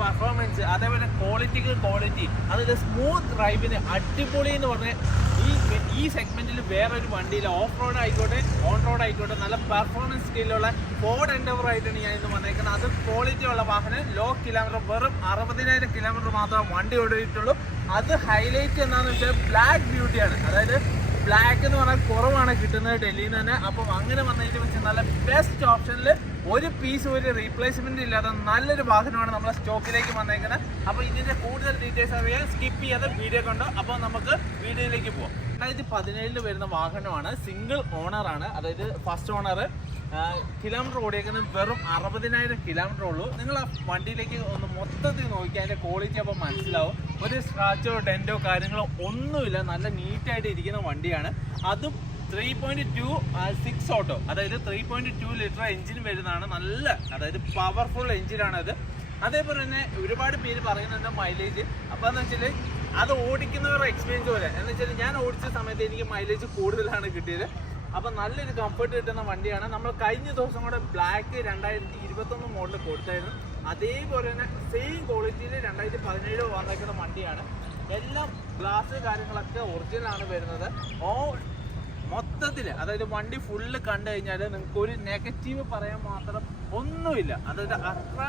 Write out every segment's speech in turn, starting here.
Performance, അതേപോലെ ക്വാളിറ്റിക്ക് quality, അതിൽ smooth ഡ്രൈവിന് അടിപൊളി എന്ന് പറഞ്ഞാൽ ഈ സെഗ്മെന്റിൽ വേറൊരു വണ്ടിയിൽ ഓഫ് റോഡ് ആയിക്കോട്ടെ ഓൺ റോഡ് ആയിക്കോട്ടെ നല്ല പെർഫോമൻസ് സ്കില്ലുള്ള ഫോർഡ് എൻഡവർ ആയിട്ടാണ് ഞാൻ ഇന്ന് വന്നേക്കുന്നത്. അത് ക്വാളിറ്റി ഉള്ള വാഹനം, ലോ കിലോമീറ്റർ, വെറും 60,000 കിലോമീറ്റർ മാത്രമേ വണ്ടി ഓടിയിട്ടുള്ളൂ. അത് ഹൈലൈറ്റ് എന്താണെന്ന് വെച്ചാൽ ബ്ലാക്ക് ബ്യൂട്ടിയാണ്. അതായത് ബ്ലാക്ക് എന്ന് പറഞ്ഞാൽ കുറവാണ് കിട്ടുന്നത് ഡൽഹിയിൽ നിന്ന് തന്നെ. അപ്പം അങ്ങനെ വന്നതിന് വെച്ച് നല്ല ബെസ്റ്റ് ഓപ്ഷനിൽ ഒരു പീസ് ഒരു റീപ്ലേസ്മെന്റ് ഇല്ലാതെ നല്ലൊരു വാഹനമാണ് നമ്മളെ സ്റ്റോക്കിലേക്ക് വന്നേക്കുന്നത്. അപ്പോൾ ഇതിന്റെ കൂടുതൽ ഡീറ്റെയിൽസ് അറിയാൻ സ്കിപ്പ് ചെയ്യാതെ വീഡിയോ കണ്ടോ. അപ്പോൾ നമുക്ക് വീഡിയോയിലേക്ക് പോവാം. 2017 വരുന്ന വാഹനമാണ്, സിംഗിൾ ഓണറാണ്. അതായത് ഫസ്റ്റ് ഓണർ. കിലോമീറ്റർ ഓടിയേക്കുന്നത് വെറും 60,000 കിലോമീറ്റർ ഉള്ളൂ. നിങ്ങൾ ആ വണ്ടിയിലേക്ക് ഒന്ന് മൊത്തത്തിൽ നോക്കിയാൽ അതിൻ്റെ ക്വാളിറ്റി അപ്പോൾ മനസ്സിലാവും. ഒരു സ്ക്രാച്ചോ ഡെൻറ്റോ കാര്യങ്ങളോ ഒന്നുമില്ല, നല്ല നീറ്റായിട്ട് ഇരിക്കുന്ന വണ്ടിയാണ്. അതും 3.26 ഓട്ടോ, അതായത് 3.2 ലിറ്റർ എഞ്ചിൻ വരുന്നതാണ്. നല്ല, അതായത് പവർഫുൾ എഞ്ചിനാണത്. അതേപോലെ തന്നെ ഒരുപാട് പേര് പറയുന്നുണ്ട് മൈലേജ്. അപ്പോൾ എന്ന് വെച്ചാൽ അത് ഓടിക്കുന്നവരുടെ എക്സ്പീരിയൻസ് പോലെ എന്ന് വെച്ചാൽ ഞാൻ ഓടിച്ച സമയത്ത് എനിക്ക് മൈലേജ് കൂടുതലാണ് കിട്ടിയത്. അപ്പം നല്ലൊരു കംഫർട്ട് കിട്ടുന്ന വണ്ടിയാണ്. നമ്മൾ കഴിഞ്ഞ ദിവസം കൂടെ ബ്ലാക്ക് 2021 മോഡൽ കൊടുത്തായിരുന്നു. അതേപോലെ തന്നെ സെയിം ക്വാളിറ്റിയിൽ 2017 വന്നേക്കുന്ന വണ്ടിയാണ്. എല്ലാം ഗ്ലാസ് കാര്യങ്ങളൊക്കെ ഒറിജിനലാണ് വരുന്നത്. മൊത്തത്തിൽ അതായത് വണ്ടി ഫുള്ള് കണ്ടു കഴിഞ്ഞാൽ നിങ്ങൾക്ക് ഒരു നെഗറ്റീവ് പറയാൻ മാത്രം ഒന്നുമില്ല. അതായത് അത്ര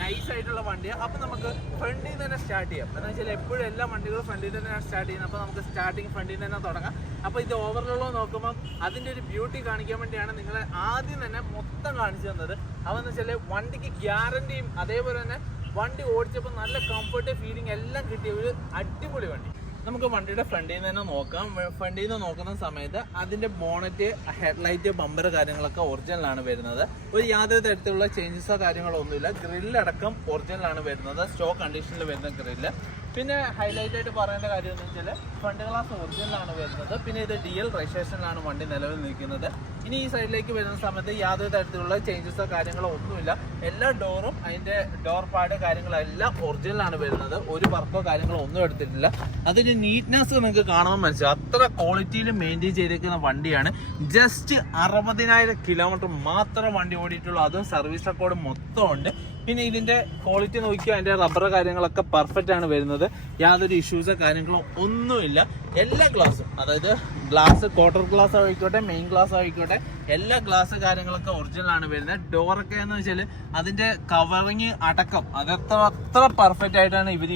നൈസായിട്ടുള്ള വണ്ടിയാണ്. അപ്പോൾ നമുക്ക് ഫ്രണ്ടിൽ നിന്ന് തന്നെ സ്റ്റാർട്ട് ചെയ്യാം. എന്ന് വെച്ചാൽ എപ്പോഴും എല്ലാ വണ്ടികളും ഫ്രണ്ടിൽ തന്നെയാണ് സ്റ്റാർട്ട് ചെയ്യുന്നത്. അപ്പോൾ നമുക്ക് സ്റ്റാർട്ടിങ് ഫ്രണ്ടിൽ തന്നെ തുടങ്ങാം. അപ്പോൾ ഇത് ഓവറിലുള്ള നോക്കുമ്പോൾ അതിൻ്റെ ഒരു ബ്യൂട്ടി കാണിക്കാൻ വേണ്ടിയാണ് നിങ്ങളെ ആദ്യം തന്നെ മൊത്തം കാണിച്ചു തന്നത്. അതെന്ന് വെച്ചാൽ വണ്ടിക്ക് ഗ്യാരണ്ടിയും അതേപോലെ തന്നെ വണ്ടി ഓടിച്ചപ്പോൾ നല്ല കംഫർട്ട് ഫീലിംഗ് എല്ലാം കിട്ടിയ ഒരു അടിപൊളി വണ്ടി. നമുക്ക് വണ്ടിയുടെ ഫ്രണ്ടിൽ നിന്ന് തന്നെ നോക്കാം. ഫ്രണ്ടിൽ നിന്ന് നോക്കുന്ന സമയത്ത് അതിൻ്റെ ബോണറ്റ്, ഹെഡ്ലൈറ്റ്, ബമ്പർ കാര്യങ്ങളൊക്കെ ഒറിജിനലാണ് വരുന്നത്. ഒരു യാതൊരു തരത്തിലുള്ള ചേഞ്ചസോ കാര്യങ്ങളോ ഒന്നുമില്ല. ഗ്രില്ലടക്കം ഒറിജിനലാണ് വരുന്നത്, സ്റ്റോക്ക് കണ്ടീഷനിൽ വരുന്ന ഗ്രില്ല്. പിന്നെ ഹൈലൈറ്റ് ആയിട്ട് പറയേണ്ട കാര്യം എന്ന് വെച്ചാൽ ഫ്രണ്ട് ഗ്ലാസ് ഒറിജിനലാണ് വരുന്നത്. പിന്നെ ഇത് DL രജിസ്ട്രേഷനിലാണ് വണ്ടി നിലവിൽ നിൽക്കുന്നത്. ഇനി ഈ സൈഡിലേക്ക് വരുന്ന സമയത്ത് യാതൊരു തരത്തിലുള്ള ചേഞ്ചസോ കാര്യങ്ങളോ ഒന്നുമില്ല. എല്ലാ ഡോറും അതിൻ്റെ ഡോർ പാഡ് കാര്യങ്ങളെല്ലാം ഒറിജിനലാണ് വരുന്നത്. ഒരു വർക്കോ കാര്യങ്ങളോ ഒന്നും എടുത്തിട്ടില്ല. അതിൻ്റെ നീറ്റ്നെസ് നിങ്ങൾക്ക് കാണുമ്പോൾ മനസ്സിലാവും. അത്ര ക്വാളിറ്റിയിൽ മെയിൻറ്റെയിൻ ചെയ്തേക്കുന്ന വണ്ടിയാണ്. ജസ്റ്റ് 60,000 കിലോമീറ്റർ മാത്രം വണ്ടി ഓടിയിട്ടുള്ളൂ. അതും സർവീസ് റെക്കോർഡ് മൊത്തം ഉണ്ട്. പിന്നെ ഇതിൻ്റെ ക്വാളിറ്റി നോക്കിയാൽ അതിൻ്റെ റബ്ബർ കാര്യങ്ങളൊക്കെ പെർഫെക്റ്റ് ആണ് വരുന്നത്. യാതൊരു ഇഷ്യൂസോ കാര്യങ്ങളോ ഒന്നുമില്ല. എല്ലാ ഗ്ലാസും, അതായത് ഗ്ലാസ് ക്വാർട്ടർ ഗ്ലാസ് ആയിക്കോട്ടെ മെയിൻ ഗ്ലാസ് ആയിക്കോട്ടെ, എല്ലാ ഗ്ലാസ് കാര്യങ്ങളൊക്കെ ഒറിജിനലാണ് വരുന്നത്. ഡോറൊക്കെ എന്ന് വെച്ചാൽ അതിൻ്റെ കവറിങ് അടക്കം അത്ര പെർഫെക്റ്റ് ആയിട്ടാണ് ഇവർ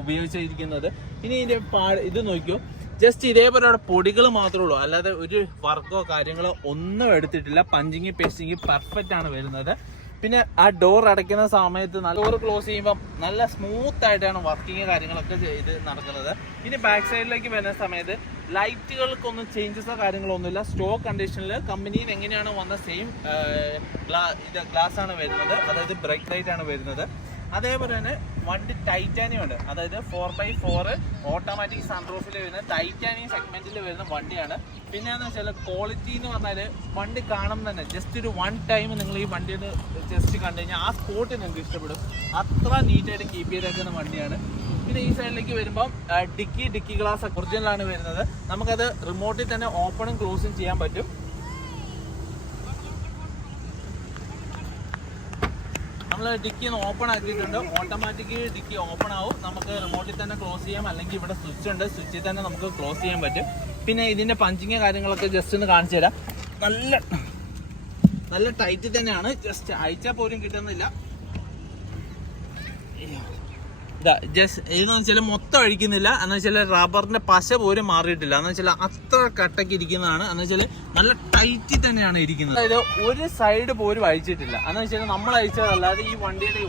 ഉപയോഗിച്ചിരിക്കുന്നത്. ഇനി ഇതിൻ്റെ ഇത് നോക്കിയോ, ജസ്റ്റ് ഇതേപോലെ പൊടികൾ മാത്രമേ ഉള്ളൂ, അല്ലാതെ ഒരു വർക്കോ കാര്യങ്ങളോ ഒന്നും എടുത്തിട്ടില്ല. പഞ്ചിങ് പേസ്റ്റിങ് പെർഫെക്റ്റ് ആണ് വരുന്നത്. പിന്നെ ആ ഡോർ അടയ്ക്കുന്ന സമയത്ത് ഡോർ ക്ലോസ് ചെയ്യുമ്പോൾ നല്ല സ്മൂത്ത് ആയിട്ടാണ് വർക്കിങ് കാര്യങ്ങളൊക്കെ ചെയ്ത് നടക്കുന്നത്. ഇനി ബാക്ക് സൈഡിലേക്ക് വരുന്ന സമയത്ത് ലൈറ്റുകൾക്കൊന്നും ചേഞ്ചസോ കാര്യങ്ങളോ ഒന്നുമില്ല. സ്റ്റോക്ക് കണ്ടീഷനിൽ കമ്പനിയിൽ എങ്ങനെയാണ് വന്ന സെയിം ഗ്ലാസ് ആണ് വരുന്നത്. അതായത് ബ്രേക്ക് ലൈറ്റ് ആണ് വരുന്നത്. അതേപോലെ തന്നെ വണ്ടി ടൈറ്റാനിയം ഉണ്ട്. അതായത് 4x4 ഓട്ടോമാറ്റിക് സൺറൂഫിൽ വരുന്ന ടൈറ്റാനിയം സെഗ്മെന്റിൽ വരുന്ന വണ്ടിയാണ്. പിന്നെയെന്ന് വെച്ചാൽ ക്വാളിറ്റി എന്ന് പറഞ്ഞാൽ വണ്ടി കാണുമ്പോൾ തന്നെ ജസ്റ്റ് ഒരു 1 ടൈം നിങ്ങൾ ഈ വണ്ടി ഒന്ന് ജസ്റ്റ് കണ്ടു കഴിഞ്ഞാൽ ആ സ്പോട്ട് നിങ്ങൾക്ക് ഇഷ്ടപ്പെടും. അത്ര നീറ്റായിട്ട് കീപ്പ് ചെയ്തേക്കുന്ന വണ്ടിയാണ്. പിന്നെ ഈ സൈഡിലേക്ക് വരുമ്പോൾ ഡിക്കി ഗ്ലാസ് ഒറിജിനലാണ് വരുന്നത്. നമുക്കത് റിമോട്ടിൽ തന്നെ ഓപ്പണും ക്ലോസും ചെയ്യാൻ പറ്റും. നമ്മൾ ഡിക്കി ഒന്ന് ഓപ്പൺ ആക്കിയിട്ടുണ്ട്. ഓട്ടോമാറ്റിക് ഡിക്കി ഓപ്പൺ ആവും. നമുക്ക് റിമോട്ടിൽ തന്നെ ക്ലോസ് ചെയ്യാം, അല്ലെങ്കിൽ ഇവിടെ സ്വിച്ച് ഉണ്ട്, സ്വിച്ചിൽ തന്നെ നമുക്ക് ക്ലോസ് ചെയ്യാൻ പറ്റും. പിന്നെ ഇതിൻ്റെ പഞ്ചിങ് കാര്യങ്ങളൊക്കെ ജസ്റ്റ് ഒന്ന് കാണിച്ചു തരാം. നല്ല ടൈറ്റ് തന്നെയാണ്. ജസ്റ്റ് അയച്ചാൽ പോലും കിട്ടുന്നില്ല. ജസ്റ്റ് ഇതെന്ന് വെച്ചാൽ മൊത്തം അഴിക്കുന്നില്ല. എന്ന് വെച്ചാൽ റബ്ബറിന്റെ പശ പോലും മാറിയിട്ടില്ല. എന്ന് വെച്ചാൽ അത്ര കട്ടക്ക് ഇരിക്കുന്നതാണ്. എന്ന് വെച്ചാൽ നല്ല ടൈറ്റിൽ തന്നെയാണ് ഇരിക്കുന്നത്. അതായത് ഒരു സൈഡ് പോലും അഴിച്ചിട്ടില്ല. എന്ന് വെച്ചാൽ നമ്മൾ അഴിച്ചതല്ലാതെ ഈ വണ്ടിയുടെ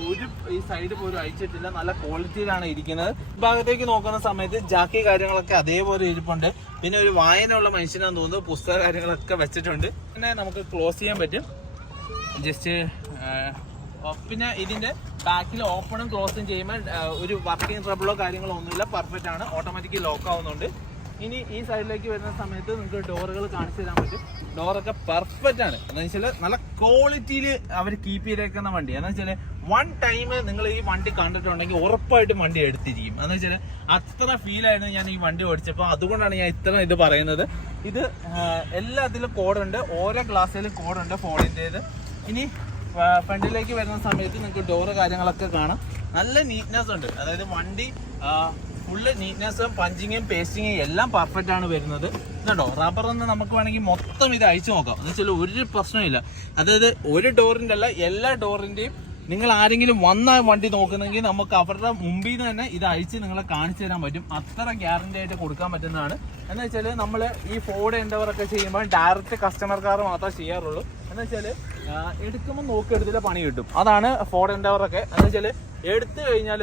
ഈ സൈഡ് പോലും അഴിച്ചിട്ടില്ല. നല്ല ക്വാളിറ്റിയിലാണ് ഇരിക്കുന്നത്. ഭാഗത്തേക്ക് നോക്കുന്ന സമയത്ത് ജാക്കി കാര്യങ്ങളൊക്കെ അതേപോലെ ഇരിപ്പുണ്ട്. പിന്നെ ഒരു വായനയുള്ള മനുഷ്യനാന്ന് തോന്നുന്നു. പുസ്തക കാര്യങ്ങളൊക്കെ വെച്ചിട്ടുണ്ട്. പിന്നെ നമുക്ക് ക്ലോസ് ചെയ്യാൻ പറ്റും ജസ്റ്റ്. പിന്നെ ഇതിന്റെ ബാക്കിൽ ഓപ്പണും ക്ലോസും ചെയ്യുമ്പോൾ ഒരു വർക്കിംഗ് ട്രബിളോ കാര്യങ്ങളോ ഒന്നുമില്ല. പെർഫെക്റ്റ് ആണ്. ഓട്ടോമാറ്റിക് ലോക്ക് ആവുന്നുണ്ട്. ഇനി ഈ സൈഡിലേക്ക് വരുന്ന സമയത്ത് നിങ്ങൾക്ക് ഡോറുകൾ കാണിച്ചു തരാൻ പറ്റും. ഡോറൊക്കെ പെർഫെക്റ്റ് ആണ്. എന്ന് വെച്ചാൽ നല്ല ക്വാളിറ്റിയിൽ അവർ കീപ്പ് ചെയ്തേക്കുന്ന വണ്ടി. എന്ന് വെച്ചാൽ 1 ടൈം നിങ്ങൾ ഈ വണ്ടി കണ്ടിട്ടുണ്ടെങ്കിൽ ഉറപ്പായിട്ടും വണ്ടി എടുത്തിരിക്കും. എന്ന് വെച്ചാൽ അത്ര ഫീലായിരുന്നു ഞാൻ ഈ വണ്ടി ഓടിച്ചപ്പോൾ. അതുകൊണ്ടാണ് ഞാൻ ഇത്ര ഇത് പറയുന്നത്. ഇത് എല്ലാത്തിലും കോഡുണ്ട്. ഓരോ ഗ്ലാസ്സിലും കോഡുണ്ട് ഫോണിൻ്റേത്. ഇനി ഫ്രണ്ടിലേക്ക് വരുന്ന സമയത്ത് നിങ്ങൾക്ക് ഡോറ് കാര്യങ്ങളൊക്കെ കാണാം. നല്ല നീറ്റ്നെസ് ഉണ്ട്. അതായത് വണ്ടി ഫുള്ള് നീറ്റ്നെസ്സും പഞ്ചിങ്ങും പേസ്റ്റിങ്ങും എല്ലാം പെർഫെക്റ്റ് ആണ് വരുന്നത്. കേട്ടോ, റബ്ബർ ഒന്ന് നമുക്ക് വേണമെങ്കിൽ മൊത്തം ഇത് അയച്ചു നോക്കാം. എന്ന് വെച്ചാൽ ഒരു പ്രശ്നമില്ല. അതായത് ഒരു ഡോറിൻ്റെ അല്ല, എല്ലാ ഡോറിൻ്റെയും നിങ്ങൾ ആരെങ്കിലും വന്ന വണ്ടി നോക്കുന്നെങ്കിൽ നമുക്ക് അവരുടെ മുമ്പിൽ നിന്ന് തന്നെ ഇത് അയച്ച് നിങ്ങളെ കാണിച്ചു തരാൻ പറ്റും. അത്ര ഗ്യാരണ്ടി ആയിട്ട് കൊടുക്കാൻ പറ്റുന്നതാണ്. എന്ന് വെച്ചാൽ നമ്മൾ ഈ ഫോർഡ് എൻഡവറൊക്കെ ചെയ്യുമ്പോൾ ഡയറക്റ്റ് കസ്റ്റമർക്കാർ മാത്രമേ ചെയ്യാറുള്ളൂ. എന്ന് വെച്ചാൽ എടുക്കുമ്പോൾ നോക്കി എടുത്തിട്ട് പണി കിട്ടും. അതാണ് ഫോർഡ് എൻഡവറൊക്കെ. എന്ന് വെച്ചാൽ എടുത്തു കഴിഞ്ഞാൽ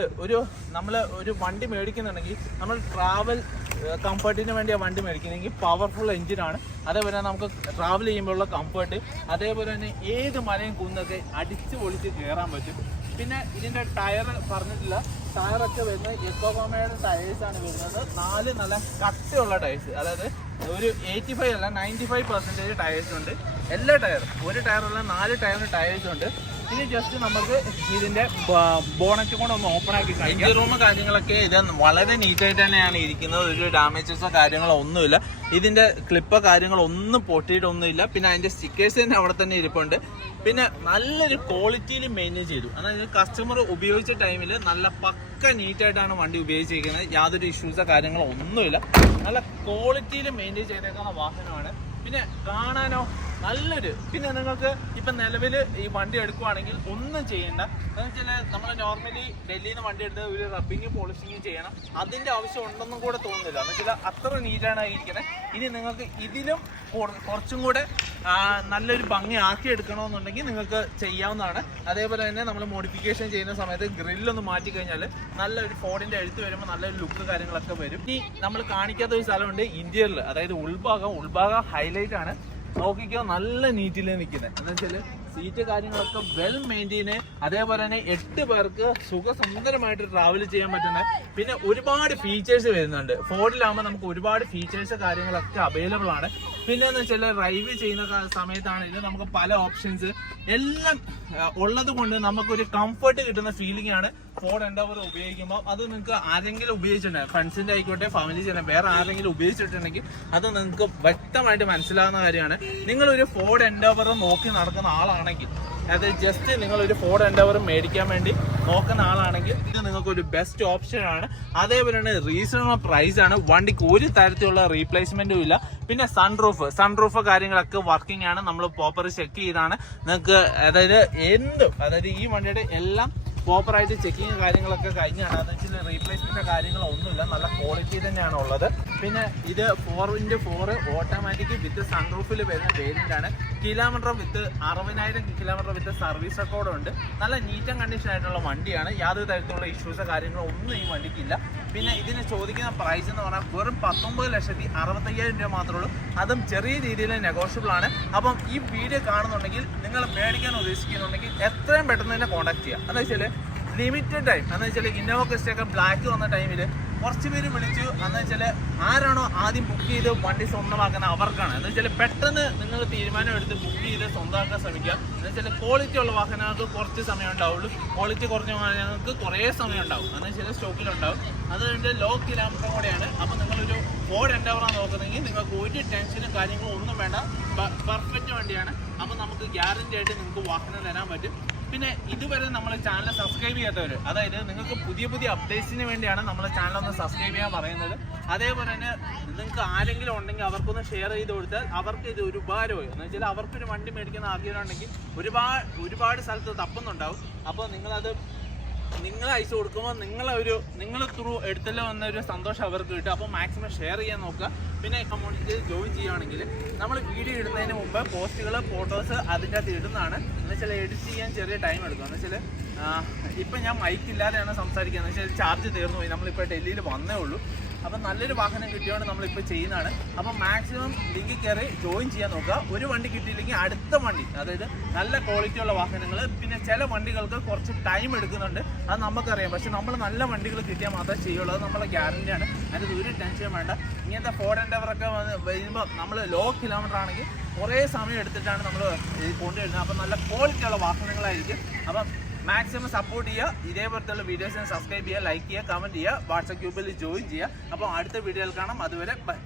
നമ്മൾ ഒരു വണ്ടി മേടിക്കുന്നുണ്ടെങ്കിൽ നമ്മൾ ട്രാവൽ കംഫർട്ടിന് വേണ്ടി ആ വണ്ടി മേടിക്കുന്നെങ്കിൽ പവർഫുൾ എഞ്ചിനാണ്. അതേപോലെ തന്നെ നമുക്ക് ട്രാവൽ ചെയ്യുമ്പോഴുള്ള കംഫർട്ട്, അതേപോലെ തന്നെ ഏത് മലയും കുന്നൊക്കെ അടിച്ച് പൊളിച്ച് കയറാൻ പറ്റും. പിന്നെ ഇതിൻ്റെ ടയർ പറഞ്ഞിട്ടില്ല, ടയറൊക്കെ വരുന്നത് യെക്കോമായുടെ ടയേഴ്സാണ് വരുന്നത്. 4 നല്ല കട്ടിയുള്ള ടയേഴ്സ്. അതായത് ഒരു 85 അല്ല 95% ടയേഴ്സ് ഉണ്ട്. എല്ലാ ടയറും, ഒരു ടയറുള്ള 4 ടയറിന് ടയേഴ്സ് ഉണ്ട്. ഇനി ജസ്റ്റ് നമുക്ക് ഇതിന്റെ ബോണറ്റ് കൂടെ ഒന്ന് ഓപ്പൺ ആക്കി കഴിഞ്ഞാൽ റൂം കാര്യങ്ങളൊക്കെ ഇത് വളരെ നീറ്റായിട്ട് തന്നെയാണ് ഇരിക്കുന്നത്. ഒരു ഡാമേജസോ കാര്യങ്ങളോ ഒന്നുമില്ല. ഇതിന്റെ ക്ലിപ്പോ കാര്യങ്ങളോ ഒന്നും പൊട്ടിയിട്ടൊന്നുമില്ല. പിന്നെ അതിന്റെ സ്റ്റിക്കേഴ്സ് തന്നെ അവിടെ തന്നെ ഇരിപ്പുണ്ട്. പിന്നെ നല്ലൊരു ക്വാളിറ്റിയിൽ മെയിൻറ്റെയിൻ ചെയ്തു. അതായത് കസ്റ്റമർ ഉപയോഗിച്ച ടൈമിൽ നല്ല പക്ക നീറ്റായിട്ടാണ് വണ്ടി ഉപയോഗിച്ചിരിക്കുന്നത്. യാതൊരു ഇഷ്യൂസോ കാര്യങ്ങളോ ഒന്നുമില്ല. നല്ല ക്വാളിറ്റിയിൽ മെയിൻറ്റെയിൻ ചെയ്തേക്കുന്ന വാഹനമാണ്. പിന്നെ കാണാനോ നല്ലൊരു, പിന്നെ നിങ്ങൾക്ക് ഇപ്പം നിലവിൽ ഈ വണ്ടി എടുക്കുവാണെങ്കിൽ ഒന്നും ചെയ്യണ്ട. എന്ന് വെച്ചാൽ നമ്മൾ നോർമലി ഡൽഹിയിൽ നിന്ന് വണ്ടി എടുത്ത് ഒരു റബ്ബിങ് പോളിഷിങ് ചെയ്യണം, അതിൻ്റെ ആവശ്യം ഉണ്ടെന്നും കൂടെ തോന്നുന്നില്ല. എന്ന് വെച്ചാൽ അത്ര നീറ്റാണ് ഇരിക്കുന്നത്. ഇനി നിങ്ങൾക്ക് ഇതിലും കുറച്ചും കൂടെ നല്ലൊരു ഭംഗി ആക്കി എടുക്കണമെന്നുണ്ടെങ്കിൽ നിങ്ങൾക്ക് ചെയ്യാവുന്നതാണ്. അതേപോലെ തന്നെ നമ്മൾ മോഡിഫിക്കേഷൻ ചെയ്യുന്ന സമയത്ത് ഗ്രില്ലൊന്ന് മാറ്റി കഴിഞ്ഞാൽ നല്ലൊരു ഫോർഡിൻ്റെ എഴുത്ത് വരുമ്പോൾ നല്ലൊരു ലുക്ക് കാര്യങ്ങളൊക്കെ വരും. ഇനി നമ്മൾ കാണിക്കാത്ത ഒരു സ്ഥലമുണ്ട് ഇന്റീരിയറിൽ, അതായത് ഉൾഭാഗം ഹൈലൈറ്റ് ആണ്. നോക്കിക്കോ, നല്ല നീറ്റിൽ നിൽക്കുന്നത്. എന്ന് വെച്ചാൽ സീറ്റ് കാര്യങ്ങളൊക്കെ വെൽ മെയിൻറ്റെയിൻ, അതേപോലെ തന്നെ 8 പേർക്ക് സുഖസുന്ദരമായിട്ട് ട്രാവൽ ചെയ്യാൻ പറ്റുന്ന, പിന്നെ ഒരുപാട് ഫീച്ചേഴ്സ് വരുന്നുണ്ട്. ഫോർഡിലാകുമ്പോൾ നമുക്ക് ഒരുപാട് ഫീച്ചേഴ്സ് കാര്യങ്ങളൊക്കെ അവൈലബിൾ ആണ്. പിന്നെ എന്ന് വെച്ചാൽ ഡ്രൈവ് ചെയ്യുന്ന സമയത്താണെങ്കിലും നമുക്ക് പല ഓപ്ഷൻസ് എല്ലാം ഉള്ളത് കൊണ്ട് നമുക്കൊരു കംഫർട്ട് കിട്ടുന്ന ഫീലിംഗ് ആണ് ഫോർഡ് എൻഡവർ ഉപയോഗിക്കുമ്പോൾ. അത് നിങ്ങൾക്ക് ആരെങ്കിലും ഉപയോഗിച്ചിട്ടുണ്ടെങ്കിൽ, ഫ്രണ്ട്സിൻ്റെ ആയിക്കോട്ടെ ഫാമിലി ചെയ്യണം, വേറെ ആരെങ്കിലും ഉപയോഗിച്ചിട്ടുണ്ടെങ്കിൽ അത് നിങ്ങൾക്ക് വ്യക്തമായിട്ട് മനസ്സിലാകുന്ന കാര്യമാണ്. നിങ്ങളൊരു ഫോർഡ് എൻഡവർ നോക്കി നടക്കുന്ന ആളാണെങ്കിൽ, അതായത് ജസ്റ്റ് നിങ്ങളൊരു ഫോർഡ് എൻഡവർ മേടിക്കാൻ വേണ്ടി നോക്കുന്ന ആളാണെങ്കിൽ ഇത് നിങ്ങൾക്കൊരു ബെസ്റ്റ് ഓപ്ഷൻ ആണ്. അതേപോലെ തന്നെ റീസണബിൾ പ്രൈസ് ആണ്. വണ്ടിക്ക് ഒരു തരത്തിലുള്ള റീപ്ലേസ്മെന്റും ഇല്ല. പിന്നെ സൺറൂഫ് കാര്യങ്ങളൊക്കെ വർക്കിംഗ് ആണ്. നമ്മൾ പ്രോപ്പർ ചെക്ക് ചെയ്താണ് നിങ്ങൾക്ക്, അതായത് ഈ വണ്ടിയുടെ എല്ലാം പ്രോപ്പറായിട്ട് ചെക്കിങ് കാര്യങ്ങളൊക്കെ കഴിഞ്ഞാണ്. അതെന്ന് വെച്ചാൽ റീപ്ലേസ്മെന്റ് കാര്യങ്ങളോ ഒന്നുമില്ല, നല്ല ക്വാളിറ്റി തന്നെയാണ് ഉള്ളത്. പിന്നെ ഇത് 4x4 ഓട്ടോമാറ്റിക് വിത്ത് സൺറൂഫിൽ വരുന്ന വേരിയന്റ് ആണ്. കിലോമീറ്റർ വിത്ത് 60,000 കിലോമീറ്റർ വിത്ത് സർവീസ് റെക്കോർഡ് ഉണ്ട്. നല്ല നീറ്റ് ആൻഡ് കണ്ടീഷൻ ആയിട്ടുള്ള വണ്ടിയാണ്. യാതൊരു തരത്തിലുള്ള ഇഷ്യൂസോ കാര്യങ്ങളോ ഒന്നും ഈ വണ്ടിക്കില്ല. പിന്നെ ഇതിന് ചോദിക്കുന്ന പ്രൈസ് എന്ന് പറഞ്ഞാൽ വെറും 19,65,000 രൂപ മാത്രമേ ഉള്ളൂ. അതും ചെറിയ രീതിയിൽ നെഗോഷ്യബിൾ ആണ്. അപ്പം ഈ വീഡിയോ കാണുന്നുണ്ടെങ്കിൽ നിങ്ങൾ മേടിക്കാൻ ഉദ്ദേശിക്കുന്നുണ്ടെങ്കിൽ എത്രയും പെട്ടെന്ന് തന്നെ കോൺടാക്ട് ചെയ്യുക. എന്ന് വെച്ചാൽ ലിമിറ്റഡ് ടൈം, എന്ന് വെച്ചാൽ ഇന്നോവ ക്രിസ്റ്റയൊക്കെ ബ്ലാക്ക് വന്ന ടൈമിൽ കുറച്ച് പേര് വിളിച്ചു. എന്ന് വെച്ചാൽ ആരാണോ ആദ്യം ബുക്ക് ചെയ്ത് വണ്ടി സ്വന്തമാക്കുന്ന അവർക്കാണ്. എന്ന് വെച്ചാൽ പെട്ടെന്ന് നിങ്ങൾ തീരുമാനം എടുത്ത് ബുക്ക് ചെയ്ത് സ്വന്തമാക്കാൻ ശ്രമിക്കുക. എന്ന് വെച്ചാൽ ക്വാളിറ്റി ഉള്ള വാഹനങ്ങൾക്ക് കുറച്ച് സമയം ഉണ്ടാവുള്ളൂ, ക്വാളിറ്റി കുറഞ്ഞ വാഹനങ്ങൾക്ക് കുറേ സമയം ഉണ്ടാവും. എന്ന് വെച്ചാൽ സ്റ്റോക്കിലുണ്ടാവും. അതുകൊണ്ട് ലോ കിലോമീറ്റർ കൂടെയാണ്. അപ്പോൾ നിങ്ങളൊരു ഫോർഡ് എൻഡവറാണ് നോക്കുന്നെങ്കിൽ നിങ്ങൾക്ക് ഒരു ടെൻഷനും കാര്യങ്ങളും ഒന്നും വേണ്ട, പെർഫെക്റ്റ് വണ്ടിയാണ്. അപ്പോൾ നമുക്ക് ഗ്യാരണ്ടി ആയിട്ട് നിങ്ങൾക്ക് വാഹനം തരാൻ പറ്റും. പിന്നെ ഇതുവരെ നമ്മളെ ചാനൽ സബ്സ്ക്രൈബ് ചെയ്യാത്തവർ, അതായത് നിങ്ങൾക്ക് പുതിയ അപ്ഡേറ്റ്സിന് വേണ്ടിയാണ് നമ്മളെ ചാനൽ ഒന്ന് സബ്സ്ക്രൈബ് ചെയ്യാൻ പറയുന്നത്. അതേപോലെ തന്നെ നിങ്ങൾക്ക് ആരെങ്കിലും ഉണ്ടെങ്കിൽ അവർക്കൊന്ന് ഷെയർ ചെയ്ത് കൊടുത്താൽ അവർക്ക് ഇത് ഒരു ഉപകാരമായി. എന്ന് വെച്ചാൽ അവർക്കൊരു വണ്ടി മേടിക്കുന്ന ആഗ്രഹം ഉണ്ടെങ്കിൽ ഒരുപാട് സ്ഥലത്ത് തപ്പുന്നുണ്ടാവും. അപ്പോൾ നിങ്ങൾ അയച്ചു കൊടുക്കുമ്പോൾ നിങ്ങൾ ത്രൂ എടുത്തല്ലോ എന്നൊരു സന്തോഷം അവർക്ക് കിട്ടും. അപ്പോൾ മാക്സിമം ഷെയർ ചെയ്യാൻ നോക്കുക. പിന്നെ കമ്മ്യൂണിറ്റി ജോയിൻ ചെയ്യുകയാണെങ്കിൽ നമ്മൾ വീഡിയോ ഇടുന്നതിന് മുമ്പ് പോസ്റ്റുകൾ ഫോട്ടോസ് അതിൻ്റെ അകത്ത് ഇടുന്നതാണ്. എന്ന് വെച്ചാൽ എഡിറ്റ് ചെയ്യാൻ ചെറിയ ടൈം എടുക്കും. എന്ന് വെച്ചാൽ ഇപ്പം ഞാൻ മൈക്ക് ഇല്ലാതെയാണ് സംസാരിക്കുക. എന്ന് വെച്ചാൽ ചാർജ് തീർന്നു പോയി, നമ്മളിപ്പോൾ ഡൽഹിയിൽ വന്നേ ഉള്ളൂ. അപ്പം നല്ലൊരു വാഹനം കിട്ടിയോണ്ട് നമ്മളിപ്പോൾ ചെയ്യുന്നതാണ്. അപ്പം മാക്സിമം ലിങ്കിൽ കയറി ജോയിൻ ചെയ്യാൻ നോക്കുക. ഒരു വണ്ടി കിട്ടിയില്ലെങ്കിൽ അടുത്ത വണ്ടി, അതായത് നല്ല ക്വാളിറ്റി ഉള്ള വാഹനങ്ങൾ. പിന്നെ ചില വണ്ടികൾക്ക് കുറച്ച് ടൈം എടുക്കുന്നുണ്ട്, അത് നമുക്കറിയാം. പക്ഷെ നമ്മൾ നല്ല വണ്ടികൾ കിട്ടിയാൽ മാത്രമേ ചെയ്യുള്ളൂ. അത് നമ്മളെ ഗ്യാരണ്ടിയാണ്. അതിന് ഒരു ടെൻഷൻ വേണ്ട. ഇങ്ങനത്തെ ഫോർഡ് എൻഡവറൊക്കെ വരുമ്പോൾ നമ്മൾ ലോ കിലോമീറ്റർ ആണെങ്കിൽ കുറേ സമയം എടുത്തിട്ടാണ് നമ്മൾ കൊണ്ടുവരുന്നത്. അപ്പം നല്ല ക്വാളിറ്റി ഉള്ള വാഹനങ്ങളായിരിക്കും. അപ്പം മാക്സിമം സപ്പോർട്ട് ചെയ്യുക. ഇതേപോലത്തുള്ള വീഡിയോസിന് സബ്സ്ക്രൈബ് ചെയ്യുക, ലൈക്ക് ചെയ്യുക, കമൻറ്റ് ചെയ്യുക, വാട്സ്ആപ്പ് ഗ്രൂപ്പിൽ ജോയിൻ ചെയ്യുക. അപ്പോൾ അടുത്ത വീഡിയോയിൽ കാണാം. അതുവരെ ബൈ.